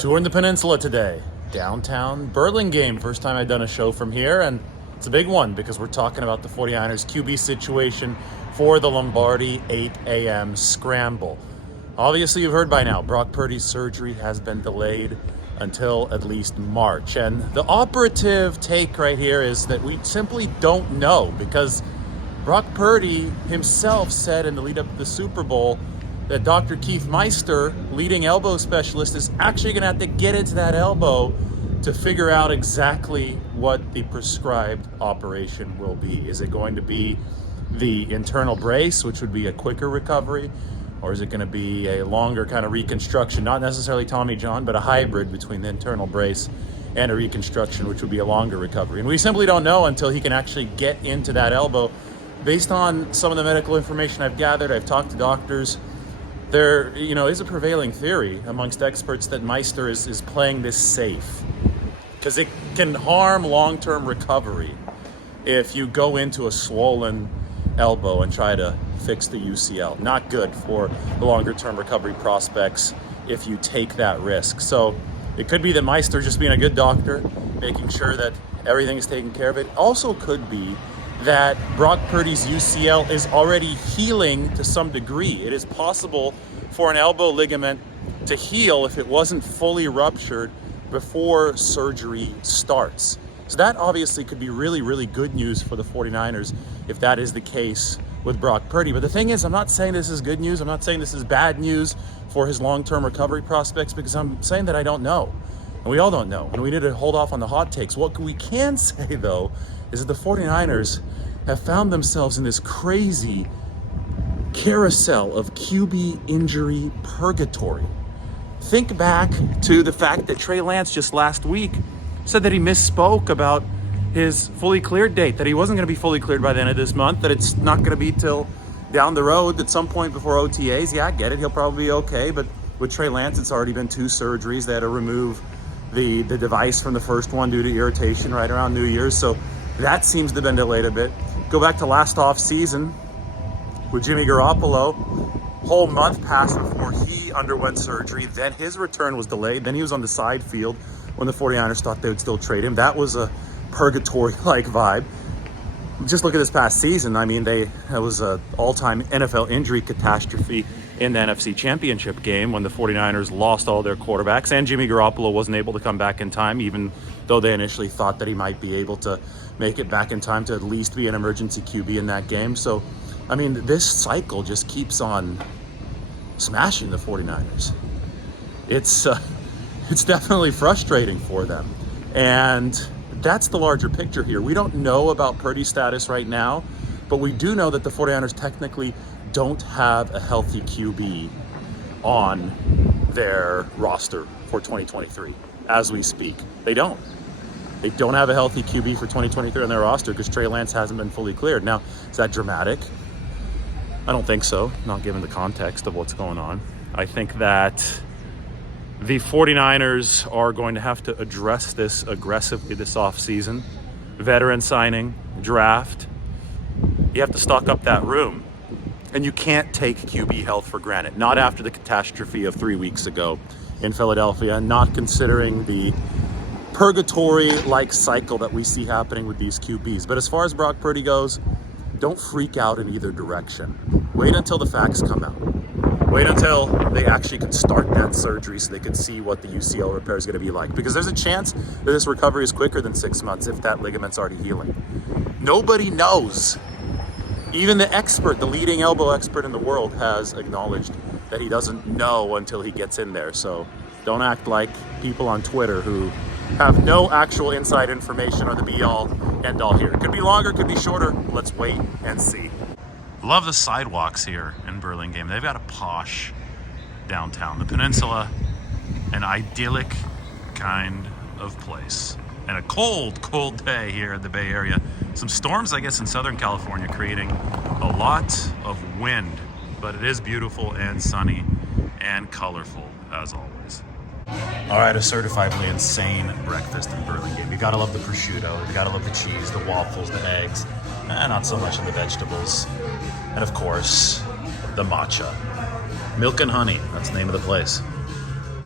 Touring the peninsula today, downtown Burlingame. First time I've done a show from here, and it's a big one because we're talking about the 49ers QB situation for the Lombardi 8 a.m. Scramble. Obviously, you've heard by now, Brock Purdy's surgery has been delayed until at least March. And the operative take right here is that we simply don't know, because Brock Purdy himself said in the lead up to the Super Bowl that Dr. Keith Meister, leading elbow specialist, is actually going to have to get into that elbow to figure out exactly what the prescribed operation will be. Is it going to be the internal brace, which would be a quicker recovery, or is it going to be a longer kind of reconstruction? Not necessarily Tommy John, but a hybrid between the internal brace and a reconstruction, which would be a longer recovery. And we simply don't know until he can actually get into that elbow. Based on some of the medical information I've gathered, I've talked to doctors, there is a prevailing theory amongst experts that Meister is playing this safe, because it can harm long-term recovery if you go into a swollen elbow and try to fix the UCL. Not good for the longer-term recovery prospects if you take that risk. So it could be that Meister just being a good doctor, making sure that everything is taken care of. It also could be that Brock Purdy's UCL is already healing to some degree. It is possible for an elbow ligament to heal if it wasn't fully ruptured before surgery starts. So that obviously could be really, really good news for the 49ers if that is the case with Brock Purdy. But the thing is, I'm not saying this is good news. I'm not saying this is bad news for his long-term recovery prospects, because I'm saying that I don't know. And we all don't know. And we need to hold off on the hot takes. What we can say, though, is that the 49ers have found themselves in this crazy carousel of QB injury purgatory. Think back to the fact that Trey Lance just last week said that he misspoke about his fully cleared date, that he wasn't going to be fully cleared by the end of this month, that it's not going to be till down the road at some point before OTAs. Yeah, I get it. He'll probably be okay. But with Trey Lance, it's already been 2 surgeries. They had to remove the device from the first one due to irritation right around New Year's. So that seems to have been delayed a bit. Go back to last off season with Jimmy Garoppolo. Whole month passed before he underwent surgery. Then his return was delayed. Then he was on the side field when the 49ers thought they would still trade him. That was a purgatory-like vibe. Just look at this past season. I mean, that was an all-time NFL injury catastrophe in the NFC Championship game when the 49ers lost all their quarterbacks, and Jimmy Garoppolo wasn't able to come back in time, even though they initially thought that he might be able to make it back in time to at least be an emergency QB in that game. So, I mean, this cycle just keeps on smashing the 49ers. It's definitely frustrating for them. And that's the larger picture here. We don't know about Purdy's status right now, but we do know that the 49ers technically don't have a healthy QB on their roster for 2023 as we speak. They don't have a healthy QB for 2023 on their roster because Trey Lance hasn't been fully cleared. Now, is that dramatic? I don't think so, not given the context of what's going on. I think that the 49ers are going to have to address this aggressively this offseason. Veteran signing, draft. You have to stock up that room. And you can't take QB health for granted. Not after the catastrophe of 3 weeks ago in Philadelphia, not considering the purgatory-like cycle that we see happening with these QBs. But as far as Brock Purdy goes, don't freak out in either direction. Wait until the facts come out. Wait until they actually can start that surgery so they can see what the UCL repair is going to be like. Because there's a chance that this recovery is quicker than 6 months if that ligament's already healing. Nobody knows. Even the expert, the leading elbow expert in the world, has acknowledged that he doesn't know until he gets in there. So don't act like people on Twitter who have no actual inside information or the be-all, end-all here. It could be longer, could be shorter. Let's wait and see. Love the sidewalks here in Burlingame. They've got a posh downtown. The peninsula, an idyllic kind of place. And a cold, cold day here in the Bay Area. Some storms, I guess, in Southern California, creating a lot of wind. But it is beautiful and sunny and colorful, as always. All right, a certifiably insane breakfast in Burlingame. You gotta love the prosciutto, you gotta love the cheese, the waffles, the eggs, not so much in the vegetables. And of course, the matcha. Milk and honey, that's the name of the place.